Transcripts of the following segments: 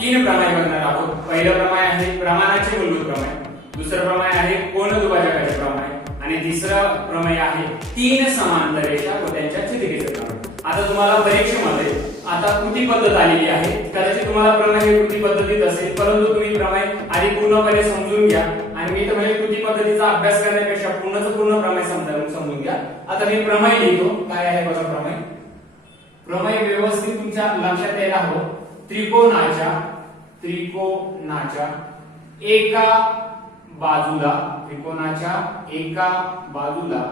तीन प्रमेय बघणार आहोत. पहिलं प्रमेय आहे प्रमाणाचे मूलभूत प्रमेय, दुसरं प्रमेय आहे कोनदुभाजकाचे प्रमेय आणि तिसरं प्रमेय आहे तीन समांतर रेषा व त्यांच्या छेदिकेचे प्रमेय. आता तुम्हाला परीक्षेमध्ये आता कृती पद्धत आलेली आहे. कदाचित तुम्हाला प्रमेय कृती पद्धतीत असेल, परंतु तुम्ही प्रमेय आधी पूर्णपणे समजून घ्या आणि मी तुम्हाला कृती पद्धतीचा अभ्यास करण्यापेक्षा पूर्ण प्रमेय समजून घ्या. आता मी प्रमेय लिहितो. काय आहे बघा प्रमेय. प्रमेय व्यवस्थित तुमच्या लक्षात यायला हवं. त्रिकोणाच्या एका बाजूला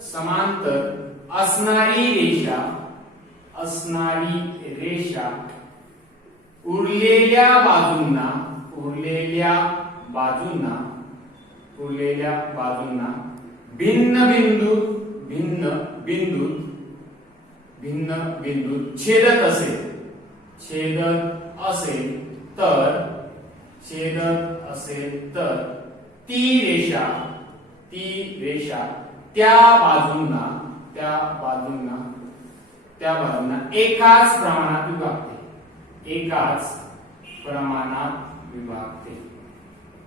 समांतर असणारी रेषा उरलेल्या बाजूंना भिन्न बिंदूत छेदत असेल तर ती रेषा त्या बाजूंना एकाच प्रमाणात विभागते.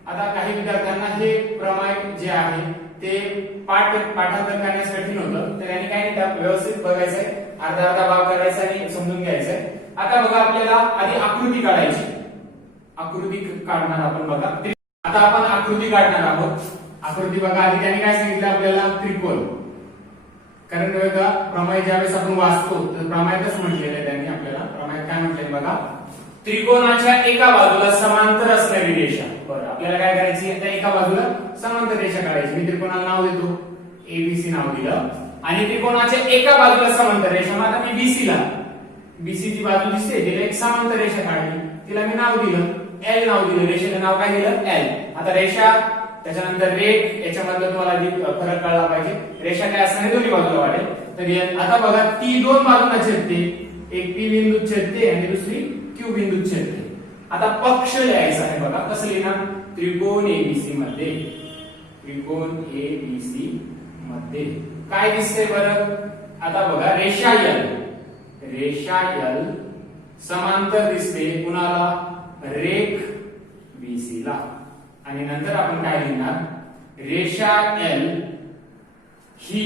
आता काही विद्यार्थ्यांना हे प्रमेय जे आहे ते पाठांतर करण्यास कठीण होतं, तर यांनी काय व्यवस्थित बघायचंय, अर्धा भाग करायचा आणि समजून घ्यायचंय. आता बघा आपल्याला आधी आकृती काढायची. आकृती काढणार आपण बघा. आता आपण आकृती काढणार आहोत. आकृती बघा. आधी त्यांनी काय सांगितलं आपल्याला त्रिकोण. कारण बघा प्रमेय ज्यावेळेस आपण वाचतो तर प्रमेयातच म्हटलेलं आहे त्यांनी आपल्याला. प्रमेयात काय म्हटलंय बघा. त्रिकोणाच्या एका बाजूला समांतर असणारी रेषा. बरं आपल्याला काय करायची आता एका बाजूला समांतर रेषा काढायची. मी त्रिकोणाला नाव देतो एबीसी नाव दिलं आणि त्रिकोणाच्या एका बाजूला समांतर रेषा. मग आता मी बीसी ची बाजू दिसते तिला एक समांतर रेषा काढली, तिला मी नाव दिलं एल नाव दिलं. रेषेचं नाव काय दिलं एल. आता रेषा त्याच्यानंतर रेख याच्यामधला तुम्हाला फरक कळला पाहिजे. रेषा काय असणार दोन्ही बाजूला वाढेल. तर आता बघा ती दोन बाजूंना छेदते, एक पी बिंदूत छेदते आणि दुसरी क्यू बिंदूत छेदते. आता पक्ष लिहायचा आहे बघा. कसं लिहिणार. त्रिकोण एबीसी मध्ये काय दिसतंय बरं. आता बघा रेषा यल समांतर दिसते कुणाला रेख बीसी ला. आणि नंतर आपण काय लिहिणार रेषा एल ही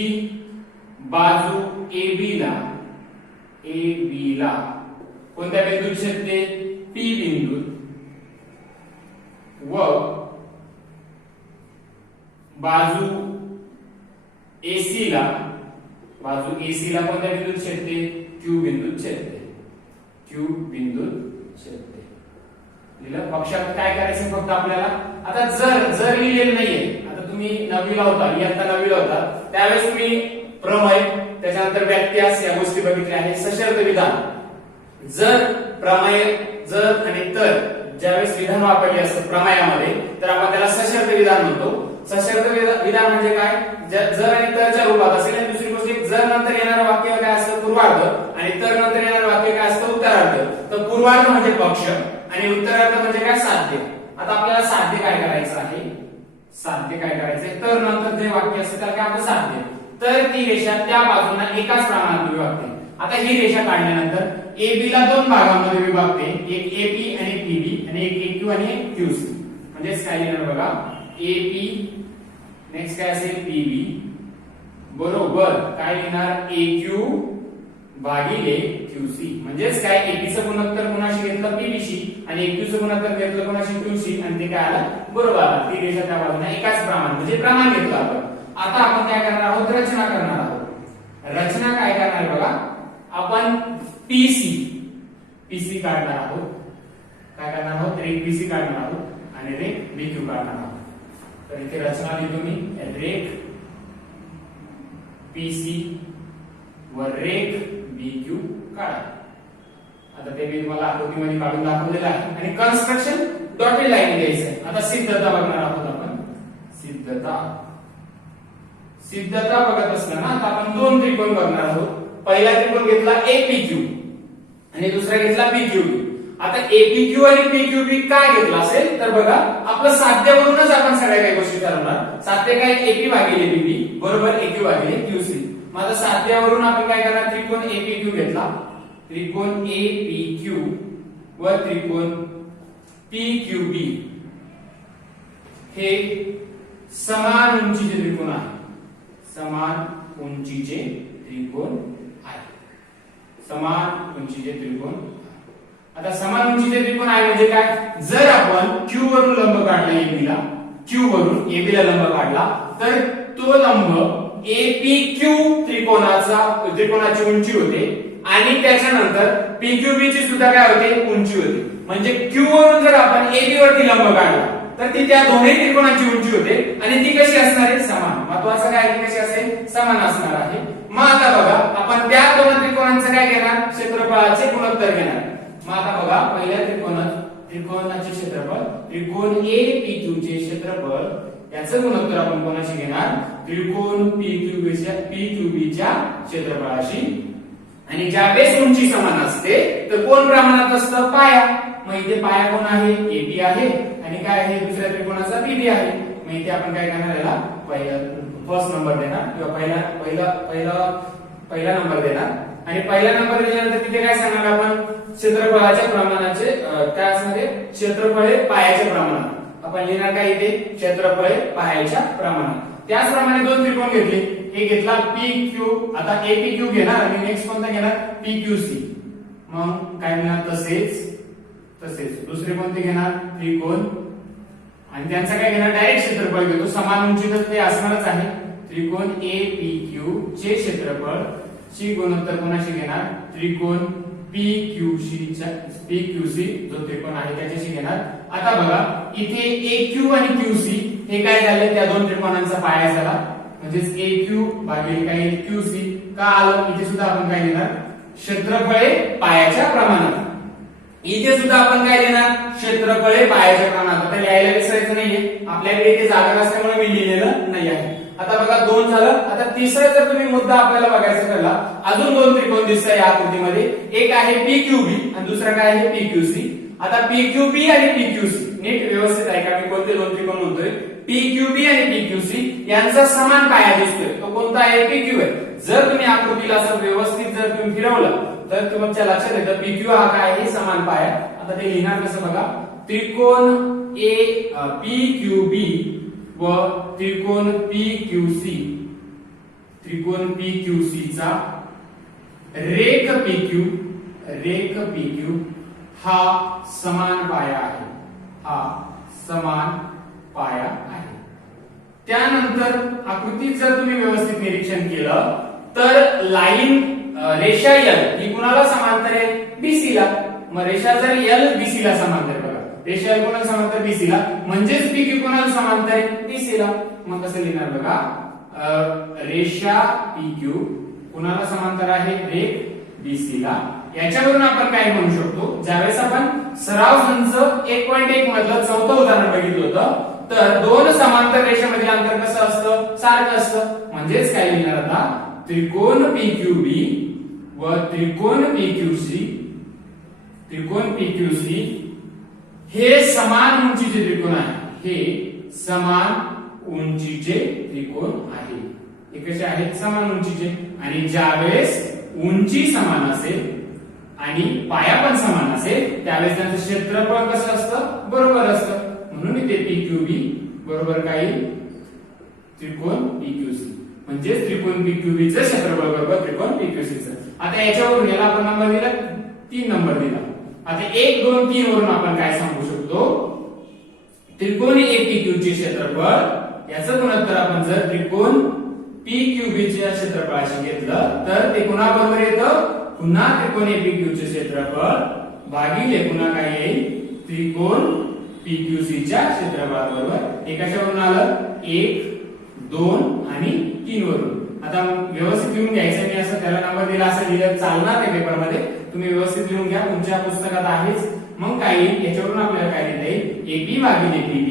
बाजू AB ला कोणत्या बिंदूत छेदते पी बिंदूत व बाजू AC ला कोणत्या बिंदूत छेदते क्यू बिंदूत छेदते. लिहिलं. पक्षात काय करायचं फक्त आपल्याला. आता जर लिहिलेलं नाहीये. आता तुम्ही नववीला होता त्यावेळेस तुम्ही प्रमेय त्याच्यानंतर व्यत्यास या गोष्टी बघितल्या आहेत. सशर्त विधान प्रमेय आणि तर ज्यावेळेस विधान वापरले असतं प्रमेयामध्ये तर आपण त्याला सशर्त विधान म्हणतो. सशर्त विधान म्हणजे काय. जर आणि तरच्या रूपात असेल. आणि दुसरी गोष्ट जर नंतर येणारं वाक्य काय असतं पूर्वार्ध आणि तर नंतर येणारं वाक्य काय असतं उत्तरार्ध. तर पूर्वार्ध म्हणजे पक्ष आणि उत्तरार्ध म्हणजे काय साध्य. आता आपल्याला साध्य काय करायचं आहे. तर नंतर जे वाक्य असतं त्याला काय आपण साध्य. तर ती रेषा त्या बाजूंना एकाच प्रमाणात विभागते. आता ही रेषा काढल्यानंतर AB ला दोन भागांमध्ये विभागते. एक AP आणि PB आणि एक AQ आणि एक QC. म्हणजे काय लिहिणार बघा AP नेक्स्ट काय असेल PB बरोबर काय लिहिणार AQ भागिले QC. म्हणजेच काय AP चं गुणोत्तर कोणाशी घेतलं PB शी आणि AQ चं गुणोत्तर घेतलं कोणाशी QC आणि ते काय आलं बरोबर आलं. ती रेषा त्या बाजूने एकाच प्रमाण म्हणजे प्रमाण घेतलं आपण. आता आपण काय करणार आहोत रचना करणार आहोत. रचना काय करणार बघा आपण PC काढणार आहोत. काय करणार आहोत रेख PC काढणार आहोत आणि रेख BQ काढणार आहोत. तर इथे रचना लिहितो मी रेख PC व रेख BQ काढा. आता ते मी तुम्हाला आकृतीमध्ये काढून दाखवलेलं आहे आणि कन्स्ट्रक्शन डॉटेड लाईन घ्यायचं आहे. आता सिद्धता बघणार आहोत आपण. सिद्धता बघत असताना आता आपण दोन त्रिकोण बघणार आहोत. पहिला त्रिकोण घेतला APQ आणि दुसरा घेतला PQB. आता APQ आणि PQB काय घेतला असेल तर बघा आपलं साध्यावरूनच आपण सगळ्या काही गोष्टी ठरवणार. साध्य काय AP भागिले PB बरोबर AQ भागिले QC. माझा साध्यावरून आपण काय करणार त्रिकोण APQ घेतला त्रिकोण APQ व त्रिकोण PQB हे समान उंचीचे त्रिकोण आहे. समान उंचीचे त्रिकोण आहे. समान उंचीचे त्रिकोण. आता समान उंचीचे त्रिकोण आहे म्हणजे काय? जर आपण Q वरून लंब काढला AB ला, Q वरून AB ला लंब काढला तर तो लंब APQ त्रिकोणाची उंची होते आणि त्याच्यानंतर PQB ची सुद्धा काय होते? उंची होते. म्हणजे Q वरून जर आपण AB वरती लंब काढला तर ती त्या दोन्ही त्रिकोणाची उंची होते आणि ती कशी असणार आहे? समान. महत्वाचं काय की कशी असेल? समान असणार आहे. मग आता बघा आपण त्या दोन त्रिकोणांचं काय घेणार? क्षेत्रफळाचे गुणोत्तर घेणार. मग आता बघा पहिल्या त्रिकोणाचे क्षेत्रफळ त्रिकोण APQ चे क्षेत्रफळ याचं गुणोत्तर आपण कोणाशी घेणार? त्रिकोण PQB च्या क्षेत्रफळाशी. आणि ज्यावेळेस उंची समान असते तर कोण प्रमाणात असतं? पाया. मग इथे पाया कोण आहे? AB आहे आणि काय आहे? दुसऱ्या त्रिकोणाचा BD आहे. मग इथे आपण काय करणार? याला फर्स्ट नंबर देणार किंवा पहिला नंबर देणार. आणि पहिला नंबर दिल्यानंतर तिथे काय सांगणार आपण? क्षेत्रफळाच्या प्रमाणाचे काय असणार आहे? क्षेत्रफळ पायाच्या प्रमाणात. आपण लिहिणार काय इथे? क्षेत्रफळ पायाच्या प्रमाणात. त्याचप्रमाणे दोन त्रिकोण घेतले. एक घेतला PQ, आता APQ घेणार आणि नेक्स्ट कोणता घेणार? PQC. मग काय मिळणार? तसेच दुसरे कोणते घेणार? त्रिकोण. आणि त्यांचा काय घेणार? डायरेक्ट क्षेत्रफळ घेतो. समान उंची तर ते असणारच आहे. त्रिकोण APQ चे क्षेत्रफळ ची गुणोत्तर कोणाशी घेणार? त्रिकोण PQC जो त्रिकोण आहे त्याच्याशी घेणार. आता बघा इथे AQ आणि QC हे काय झाले? त्या दोन त्रिकोणांचा पाया झाला. म्हणजेच AQ भागिले काय? QC का आलं? इथे सुद्धा आपण काय घेणार? क्षेत्रफळे पायाच्या प्रमाणात. इथे सुद्धा आपण काय देणार? क्षेत्रफळे पायाच्या प्रमाणात. आता लिहायला विसरायचं नाहीये. आपल्याकडे इथे जागा असल्यामुळे मी लिहिलेलं नाही आहे. आता बघा दोन झालं. आता तिसरा जर तुम्ही मुद्दा आपल्याला बघायचा ठरला, अजून दोन त्रिकोण दिसतात या आकृतीमध्ये. एक आहे PQB आणि दुसरा काय आहे? PQC. आता PQB आणि PQC नीट व्यवस्थित ऐका मी कोणते दोन त्रिकोण म्हणतोय. PQB आणि PQC यांचा समान पाया दिसतोय. तो कोणता आहे? PQ आहे. जर तुम्ही आकृतीला असं व्यवस्थित जर तुम्ही फिरवलं तर तुमच्या लक्षात येतं PQ हा काय आहे? समान पाया. आता ते लिहिणार कसं बघा? त्रिकोण PQB व त्रिकोण PQC. त्रिकोण PQC चा रेख PQ हा समान पाया आहे. हा समान पाया आहे. त्यानंतर आकृतीत जर तुम्ही व्यवस्थित निरीक्षण केलं तर लाईन रेषा L ही कुणाला समांतर आहे? BC ला. मग रेषा जर L BC ला समांतर बघा. रेषा L कोणाला समांतर? BC ला. म्हणजेच PQ कोणाला समांतर आहे? BC ला. मग कसं लिहिणार बघा? रेषा PQ कुणाला समांतर आहे? रेख BC ला. याच्यावरून आपण काय म्हणू शकतो? ज्यावेळेस आपण सराव संच 1.1 मधलं चौथं उदाहरण बघितलं होतं तर दोन समांतर रेषेमधील अंतर कसं असतं? सारखं असतं. म्हणजेच काय लिहिणार आता? त्रिकोण PQB व त्रिकोण PQC हे समान उंचीचे त्रिकोण आहे. हे समान उंचीचे त्रिकोण आहे. हे कसे आहेत? समान उंचीचे. आणि ज्यावेळेस उंची समान असेल आणि पाया पण समान असेल त्यावेळेस त्यांचं क्षेत्रफळ कसं असतं? बरोबर असतं. म्हणून इथे PQB बरोबर काय? त्रिकोण PQC. म्हणजे त्रिकोण PQB चं क्षेत्रफळ बरोबर त्रिकोण PQC चं. आता याच्यावरून याला आपण नंबर दिला 3 नंबर दिला. आता 1 2 3 वरून आपण काय सांगू शकतो? त्रिकोण APQ चे क्षेत्रफळ याचं गुणोत्तर आपण जर त्रिकोण PQB च्या क्षेत्रफळाशी घेतलं तर ते पुन्हा बरोबर येतं? पुन्हा त्रिकोण APQ चे क्षेत्रफळ भागिले पुन्हा काय येईल? त्रिकोण PQC च्या क्षेत्रफळाबरोबर. हे कशावरून आलं? 1 2 आणि 3 वरून. आता व्यवस्थित लिहून घ्यायचं. मी असं त्याला नंबर दिला असं लिहिलं चालणार नाही पेपर मध्ये. तुम्ही व्यवस्थित लिहून घ्या. तुमच्या पुस्तकात आहेच. मग काय येईल? याच्यावरून आपल्याला काय लिहिता येईल? AB भागिले PB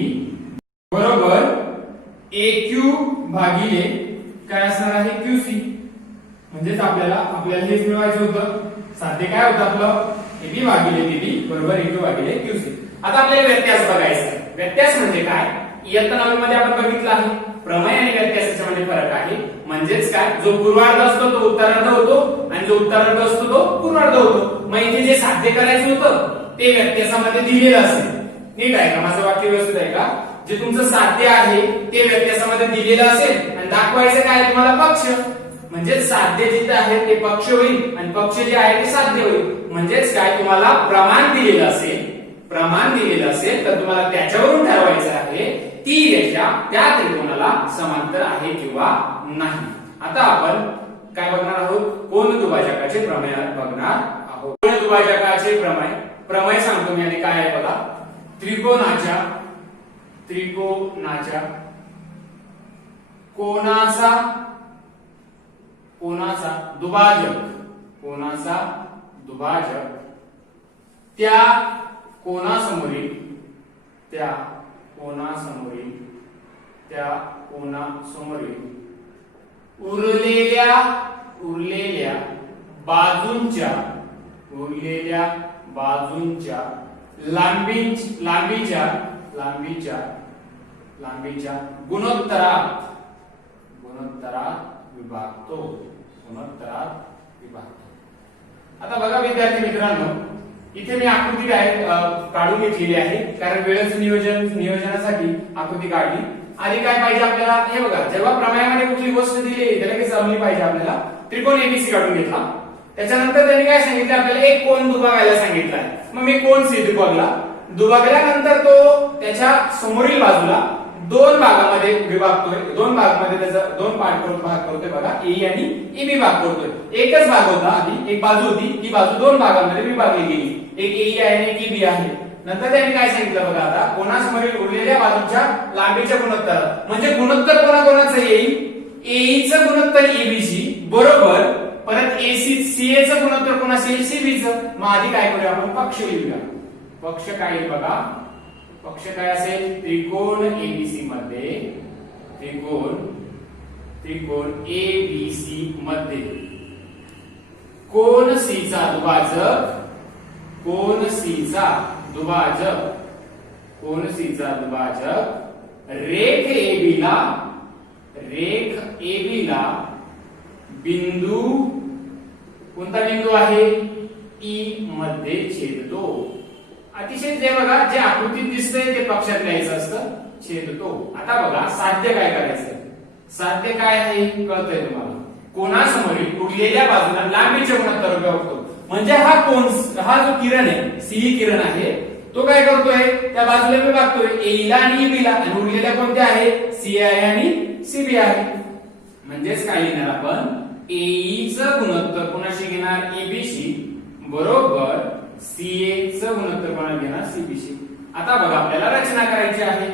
बरोबर AQ भागिले काय असणार आहे? QC. म्हणजेच आपल्याला हेच मिळवायचं होतं. साध्य काय होतं आपलं? AB भागिले PB बरोबर AQ भागिले QC. आता आपल्याला व्यत्यास बघायचा. व्यत्यास म्हणजे काय? इयत्ता 9वी मध्ये आपण बघितलं आहे प्रमेय आणि व्यत्यासाच्या मध्ये फरक आहे. म्हणजेच काय, जो पूर्वार्ध असतो तो उत्तरार्ध होतो आणि जो उत्तरार्ध असतो तो पूर्वार्ध होतो. मग इथे जे साध्य करायचं होतं ते व्यत्यासामध्ये दिलेलं असेल. ठीक आहे का, माझं वाक्य व्यवस्थित आहे का? जे तुमचं साध्य आहे ते व्यत्यासामध्ये दिलेलं असेल आणि दाखवायचं काय तुम्हाला पक्ष. म्हणजे साध्य जिथे आहे ते पक्ष होईल आणि पक्ष जे आहे ते साध्य होईल. म्हणजेच काय, तुम्हाला प्रमाण दिलेलं असेल तर तुम्हाला त्याच्यावरून ठरवायचं आहे ती रेषा त्या त्रिकोणाला समांतर आहे किंवा नाही. आता आपण काय बघणार आहोत, कोन दुभाजकाचे प्रमेय बघणार आहोत. कोन दुभाजकाचे प्रमेय सांगतो मी आणि काय आहे बघा. त्रिकोणाच्या कोणाचा दुभाजक त्या कोणासमोरील उरलेल्या बाजूंच्या लांबीच्या गुणोत्तरात विभागतो. आता बघा विद्यार्थी मित्रांनो, इथे मी आकृती काढून घेतलेली आहे कारण वेळेचं नियोजनासाठी आकृती काढली. आधी काय पाहिजे आपल्याला, हे बघा, जेव्हा प्रमेयामध्ये कुठली गोष्ट दिली त्याला काही जमली पाहिजे आपल्याला. त्रिकोण एबीसी काढून घेतला. त्याच्यानंतर त्यांनी काय सांगितलं आपल्याला, एक कोन दुभागायला सांगितलाय. मग मी कोन सी दुभागल्यानंतर तो त्याच्या समोरील बाजूला दोन भागामध्ये विभागतोय. दोन भाग करतोय बघा, ए आणि ईबी भाग करतोय. एकच भाग होता आधी, एक बाजू होती, ती बाजू दोन भागांमध्ये विभागली गेली. एक ए आहे आणि एक ईबी आहे. नंतर त्यांनी काय सांगितलं बघा, आता कोणासमोरील उरलेल्या बाजूच्या लांबीच्या गुणोत्तर, म्हणजे गुणोत्तर कोणाकोणाचं येईल, एईचं गुणोत्तर ईबीशी बरोबर, परत सीएचं गुणोत्तर कोणाशी येईल, सीबीचं. मग आधी काय करूया आपण, पक्ष लिहूया. पक्ष काय येईल बघा, पक्ष काय असेल, त्रिकोण एबीसी मध्ये कोन सीचा दुभाजक रेख एबीला बिंदू, कोणता बिंदू आहे, ई मध्ये छेदतो. अतिशय जे बघा, जे आकृतीत दिसतंय ते पक्षात लिहायचं असतं, छेदतो. आता बघा साध्य काय करायचं, साध्य काय आहे कळतंय तुम्हाला. कोणासमोरील उरलेल्या बाजूला लांबीचे गुणोत्तर विभागतो. म्हणजे हा जो किरण आहे, सी किरण आहे, तो काय करतोय, त्या बाजूला विभागतोय एला आणि ईबीला, आणि उरलेल्या कोणत्या आहे, सी आहे आणि सीबी आहे. म्हणजेच काय लिहिणार आपण, एईचं गुणोत्तर कोणाशी घेणार, ईबीशी बरोबर सीएचं गुणोत्तर कोणाला घेणार, सीबीशी. आता बघा आपल्याला रचना करायची आहे.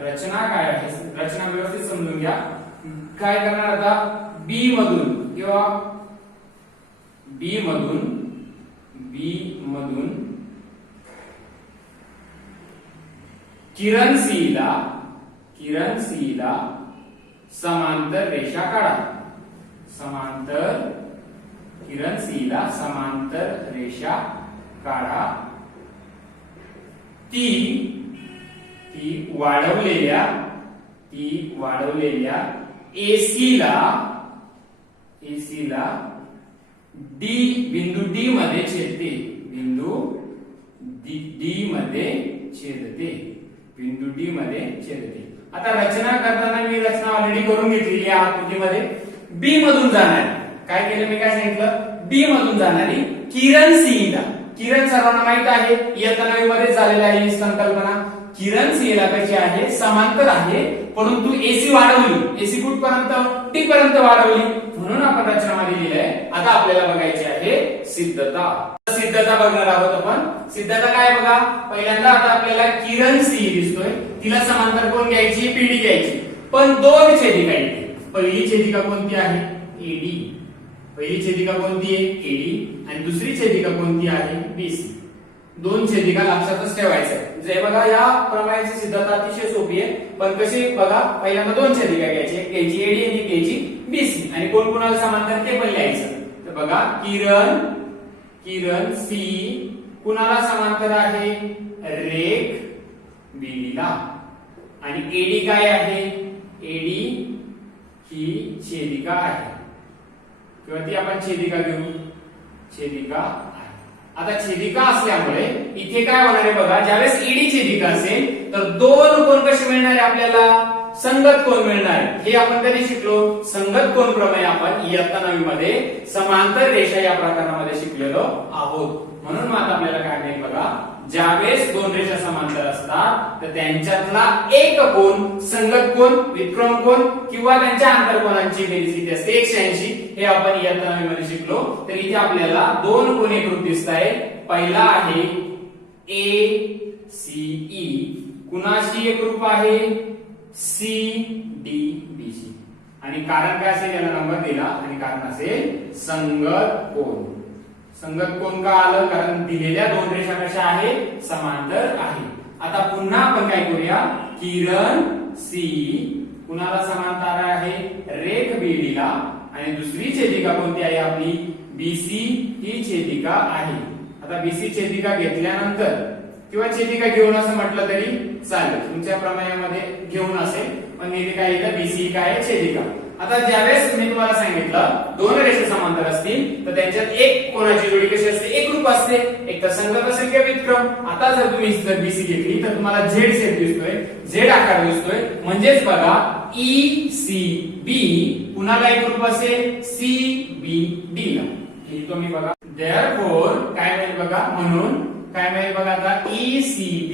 रचना काय आहे, रचना व्यवस्थित समजून घ्या. काय करणार आता, बी मधून किरण सी ला समांतर रेषा काढा. किरण सी ला समांतर रेषा काढा. ती वाढवलेल्या एसी ला बिंदू डी मध्ये छेदते. आता रचना करताना मी रचना ऑलरेडी करून घेतलेली आहे आकृतीमध्ये. बी मधून जाणार, काय केलं मी, काय सांगितलं, बी मधून जाणारी किरण सी ला, किरण सर्वांना माहित आहे, इयत्ता 9वी मध्ये झालेली आहे ही संकल्पना. किरण सी ला कशी आहे, समांतर आहे, परंतु एसी वाढवली, एसी कुठपर्यंत, टी पर्यंत वाढवली, म्हणून आपण रचनामध्ये लिहिलंय. आता आपल्याला बघायची आहे सिद्धता बघणार आहोत आपण. सिद्धता काय बघा, पहिल्यांदा आता आपल्याला किरण सी दिसतोय, तिला समांतर कोण घ्यायची, पीडी घ्यायची, पण दोन छेदिका येते. पहिली छेदिका कोणती आहे, एडी. पहिली छेदिका कोणती आहे, एडी, आणि दुसरी छेदिका कोणती आहे, बीसी. दोन छेदिका लक्षातच ठेवायचं. जे बघा या प्रमाणाची सिद्धता अतिशय सोपी आहे, पण कशी बघा, पहिल्यांदा दोन छेदिका घ्यायची, एक घ्यायची एडी आणि घ्यायची बीसी, आणि कोण कोणाला समांतर ते पण लिहायचं. तर बघा किरण सी कुणाला समांतर आहे, रेख बीडीला. आणि एडी काय आहे? एडी ही छेदिका आहे किंवा ती आपण छेदिका घेऊ, छेदिका आहे. आता छेदिका असल्यामुळे इथे काय होणार आहे बघा, ज्यावेळेस एडी छेदिका असेल तर दोन कोण कसे मिळणार आहे आपल्याला? संगत कोण मिळणार. हे आपण कधी शिकलो? संगत कोण प्रमेय आपण इयत्ता 9वी मध्ये समांतर रेषा या प्रकारामध्ये शिकलेलो आहोत. म्हणून मग आता आपल्याला काय मिळेल बघा, ज्यावेळेस दोन रेषा समांतर असतात तर त्यांच्यातला एक कोन संगत कोन, व्युत्क्रम कोन किंवा त्यांच्या आंतरकोनांची बेरीज किती असते? 180. हे आपण इयत्ता 9वी मध्ये शिकलो. तर इथे आपल्याला दोन कोन एकरूप दिसत आहेत. पहिला आहे ACE, कुणाशी एकरूप आहे? CDBC. आणि कारण काय असेल? याला नंबर दिला आणि कारण असेल संगत कोन. संगत कोन का आलं? कारण दिलेल्या दोन रेषा कशा आहेत? समांतर आहे. आता पुन्हा आपण काय करूया, किरण C कुणाला समांतर आहे? रेख BD ला. आणि दुसरी छेदिका कोणती आहे आपली? BC ही छेदिका आहे. आता BC छेदिका घेतल्यानंतर किंवा छेदिका घेऊन असं म्हटलं तरी चालेल, तुमच्या प्रमेयामध्ये घेऊन असेल, पण इथे काय येतं? BC काय आहे? छेदिका. आता ज्यावेळेस मी तुम्हाला सांगितलं दोन रेषा समांतर असतील तर त्यांच्यात एक कोणाची जोडी कशी असते? एकरूप असते. एक तर संगत असेल किंवा व्युत्क्रम. आता जर तुम्ही BC घेतली तर तुम्हाला Z शेप दिसतोय, Z आकार दिसतोय. म्हणजेच बघा ECB कुणाला एकरूप असेल? CBD ला. हे तुम्ही बघा. देअरफॉर काय मिळेल बघा, म्हणून काय मिळेल बघा आता, ECB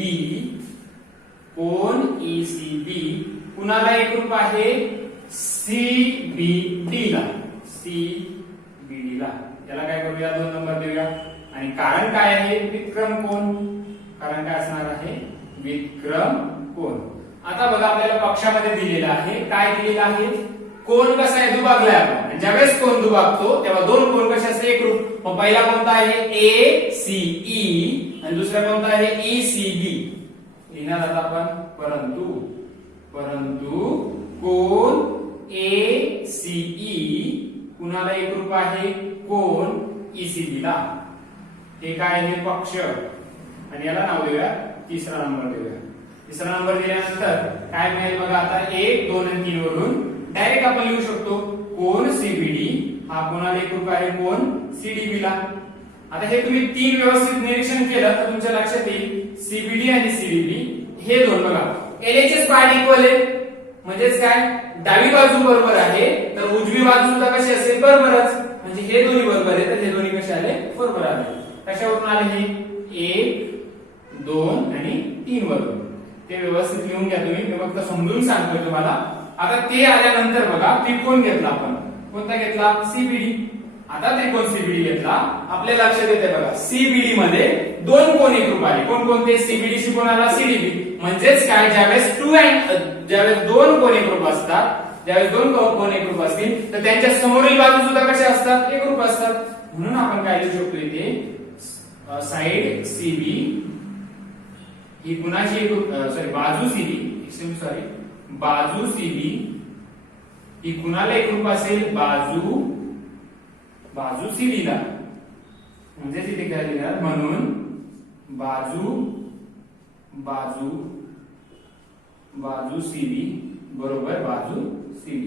कोन ECB कुणाला एकरूप आहे? CBD ला. CBD ला. याला काय करूया? 2 नंबर देऊया. आणि कारण काय आहे? व्युत्क्रम कोन. कारण काय असणार आहे? व्युत्क्रम कोन. आता बघा आपल्याला पक्षामध्ये दिलेला आहे. काय दिलेलं आहे? कोन कसा आहे? दुभागलाय आपण. ज्यावेळेस कोन दुभागतो तेव्हा दोन कोन कसे असते? एकरूप. मग पहिला कोणता आहे? ACE आणि दुसरा कोणता आहे? ECB. लिहिणार आता आपण परंतु कोन ACE कुणाला एकरूप आहे? कोन ECB ला. हे काय आहे? पक्ष. आणि याला नाव देऊया, तिसरा नंबर देऊया. तिसरा नंबर दिल्यानंतर काय मिळेल बघा, आता 1, 2 आणि 3 वरून डायरेक्ट आपण लिहू शकतो कोन CBD हा कोणाला एकरूप आहे? कोन CDB ला. आता हे तुम्ही तीन व्यवस्थित निरीक्षण केलं तर तुमच्या लक्षात येईल CBD आणि CDB हे दोन बघा LHS पार्ट इक्वल आहे. म्हणजेच काय? डावी बाजू बरोबर आहे तर उजवी बाजू सुद्धा कशी असेल? बरोबरच. म्हणजे हे दोन्ही बरोबर आहे तर हे दोन्ही कसे आले? बरोबर आले. कशावरून आले हे? 1, 2 आणि 3 वरून. ते व्यवस्थित लिहून घ्या तुम्ही, मी फक्त समजून सांगतोय तुम्हाला. आता ते आल्यानंतर बघा त्रिकोण घेतला आपण. कोणता घेतला? CBD. आता त्रिकोण CBD घेतला. आपल्या लक्षात येते बघा CBD मध्ये दोन कोन एकरूप आले. कोणते? CBD शी कोणाला? CDB. म्हणजेच काय? ज्यावेळेस दोन कोन एकरूप असतात, ज्यावेळेस दोन कोन एकरूप असतील तर त्यांच्या समोरील बाजू सुद्धा कशा असतात? एकरूप असतात. म्हणून आपण काय लिहू शकतो इथे साइड CB ही कुणाची बाजू CB बाजू CB ही कुणाला एकरूप असेल? बाजू CB ला. म्हणजे तिथे काय लिहिणार? म्हणून बाजू CB बरोबर बाजू CB.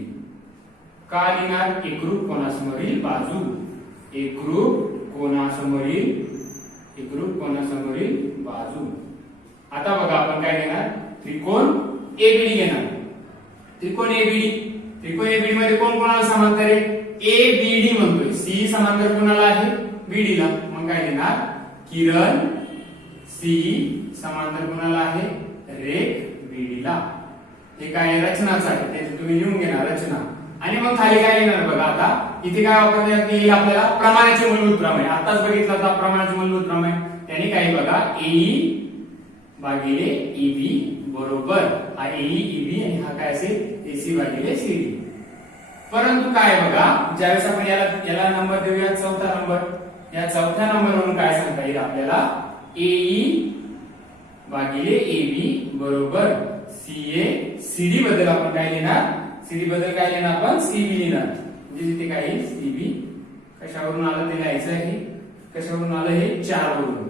का लिहिणार? एकरूप कोणासमोरील बाजू. एकरूप कोणासमोरील बाजू. आता बघा आपण काय घेणार? त्रिकोण ABD घेणार. त्रिकोण ABD मध्ये कोण कोणाला समांतर आहे? ABD म्हणतोय. C समांतर कोणाला आहे? BD ला. मग काय घेणार? किरण C समांतर कोणाला आहे? रेख BD ला. हे काय? रचनाच आहे. ते तुम्ही लिहून घेणार रचना. आणि मग खाली काय लिहिणार बघा. आता इथे काय वापरण्यात येईल आपल्याला? प्रमाणाचे मूलभूत प्रमेय. आताच बघितलं होता प्रमाणाचे मूलभूत प्रमेय. त्याने काय बघा AE भागिले EB बरोबर हा AE EB आणि हा काय असेल? AC भागिले CD. परंतु काय बघा, ज्यावेळेस आपण याला नंबर देऊया चौथा नंबर. या चौथ्या नंबरवरून काय सांगता येईल आपल्याला? AE भागिले AB बरोबर CA. CD बद्दल आपण काय लिहिणार? CD बद्दल काय लिहिणार आपण? CB लिहिणार. म्हणजे तिथे काय येईल? CB. कशावरून आलं ते लिहायचं आहे. कशावरून आलं हे? 4 वरून.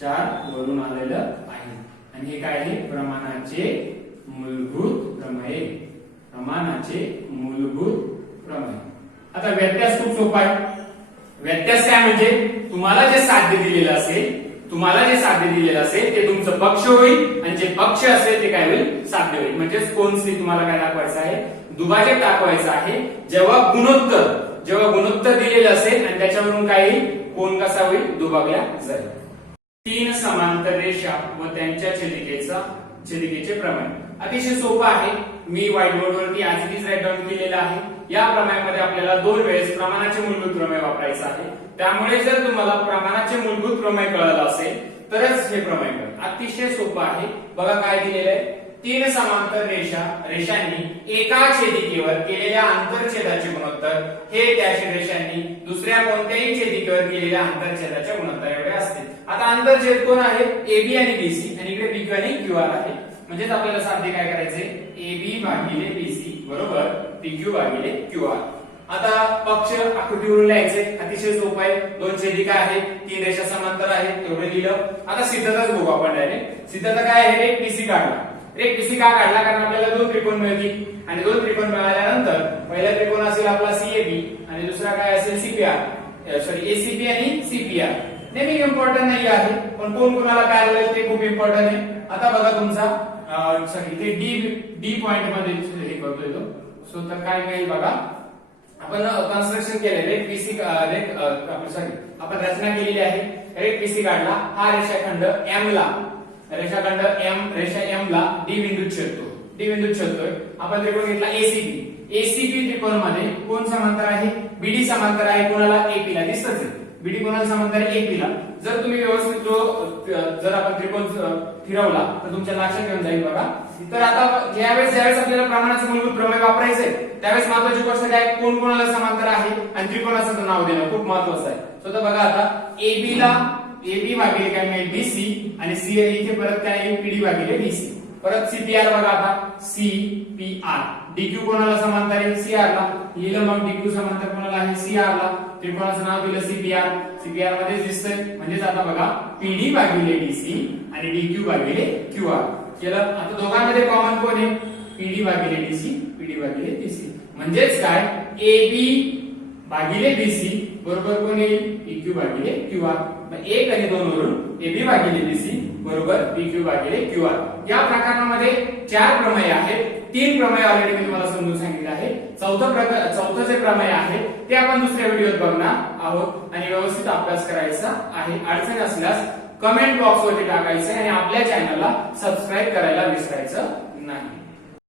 4 वरून आलेलं आहे. आणि हे काय आहे? प्रमाणाचे मूलभूत प्रमेय, प्रमाणाचे मूलभूत प्रमेय. आता व्यत्यास खूप सोपा आहे. व्यत्यास काय म्हणजे तुम्हाला जे साध्य दिलेलं असेल ते तुमचं पक्ष होईल आणि जे पक्ष असेल ते काय होईल, साध्य होईल. म्हणजेच कोन सी तुम्हाला काय दाखवायचं आहे, दुभाजक दाखवायचं आहे. जेव्हा गुणोत्तर दिलेलं असेल आणि त्याच्यावरून काय येईल, कोन कसा होईल, दुभागला जाईल. तीन समांतर रेषा व त्यांच्या छेदिकेचे प्रमेय. अतिशय सोपं आहे. मी व्हाईट बोर्ड वरती आधीच राईट डाऊन केलेलं आहे. या प्रमेयामध्ये आपल्याला 2 वेळेस प्रमाणाचे मूलभूत प्रमेय वापरायचं आहे. त्यामुळे जर तुम्हाला प्रमाणाचे मूलभूत प्रमेय कळलं असेल तरच हे प्रमेय कळेल. अतिशय सोपं आहे. बघा काय दिलेलं आहे, 3 समांतर रेषांनी एका छेदिकेवर केलेल्या आंतरछेदाचे गुणोत्तर हे त्या रेषांनी दुसऱ्या कोणत्याही छेदिकेवर केलेल्या आंतरछेदाच्या गुणोत्तर एवढे असते. आता आंतरछेद कोण आहे, AB आणि BC आणि इकडे PQ आणि QR आहे. म्हणजेच आपल्याला साध्य काय करायचे, AB भागिले BC बरोबर PQ भागिले QR. आता पक्ष आकृतीवरून लिहायचे. अतिशय सोपं आहे. 2 छेदिका आहेत, 3 रेषा समांतर आहेत, एवढं लिहिलं. आता सिद्धताच बघू आपण डायरेक्ट. सिद्धता काय आहे, रेख PC काढला. रेख PC का काढला, कारण आपल्याला 2 त्रिकोण मिळतील आणि 2 त्रिकोण मिळाल्यानंतर पहिला त्रिकोण असेल आपला CAB आणि दुसरा काय असेल CPR, सॉरी ACB आणि CPR. नेहमी इम्पॉर्टंट नाही आहे, पण कोण कोणाला काय आलं ते खूप इम्पॉर्टंट आहे. आता बघा तुमचा सॉरी ते डी पॉइंट मध्ये हे करतोय तो. सो तर काय मिळेल बघा, आपण कन्स्ट्रक्शन केले, रेख PC आपण रचना केलेली आहे. रेख PC काढला. हा रेषाखंड M ला रेषा M ला D बिंदूत छेदतोय. आपण त्रिकोण घेतला ACB त्रिकोणामध्ये कोण समांतर आहे, BD समांतर आहे कोणाला, AP ला. दिसतच आहे BD कोणाला समांतर आहे, AP ला. जर तुम्ही व्यवस्थित जर आपण त्रिकोण फिरवला तर तुमच्या लक्षात येऊन जाईल बघा. तर आता ज्यावेळेस आपल्याला प्रमाणाचे मूलभूत प्रमेय वापरायचे त्यावेळेस महत्त्वाची गोष्ट काय, कोण कोणाला समांतर आहे आणि त्रिकोणाचं नाव देणं खूप महत्त्वाचं आहे. तर बघा आता AB भागिले काय मिळेल, BC आणि C इथे परत काय येईल, PD भागिले DC. परत CPR बघा आता CPR. DQ कोणाला समांतर आहे, CR ला. लिहिलं मग DQ समांतर कोणाला आहे, CR ला. त्रिकोणाचं नाव दिलं CPR मध्ये दिसतंय. म्हणजेच आता बघा PD भागिले DC आणि DQ भागिले QR केलं. आता दोघांमध्ये कॉमन कोण आहे, PD भागिले DC. म्हणजेच काय, AB भागिले BC बरोबर कोण येईल, PQ भागिले QR. 1 आणि 2 वरून AB भागिले BC बरोबर PQ भागिले QR. या प्रकरणामध्ये 4 प्रमेय आहेत. 3 प्रमेय ऑलरेडी मी तुम्हाला समजून सांगितले आहे. चौथं जे प्रमेय आहे ते आपण दुसऱ्या व्हिडिओत बघणार आहोत आणि व्यवस्थित अभ्यास करायचा आहे. अडचण असल्यास कमेंट बॉक्स वरती टाकायचं आणि आपल्या चॅनलला सबस्क्राईब करायला विसरायचं नाही.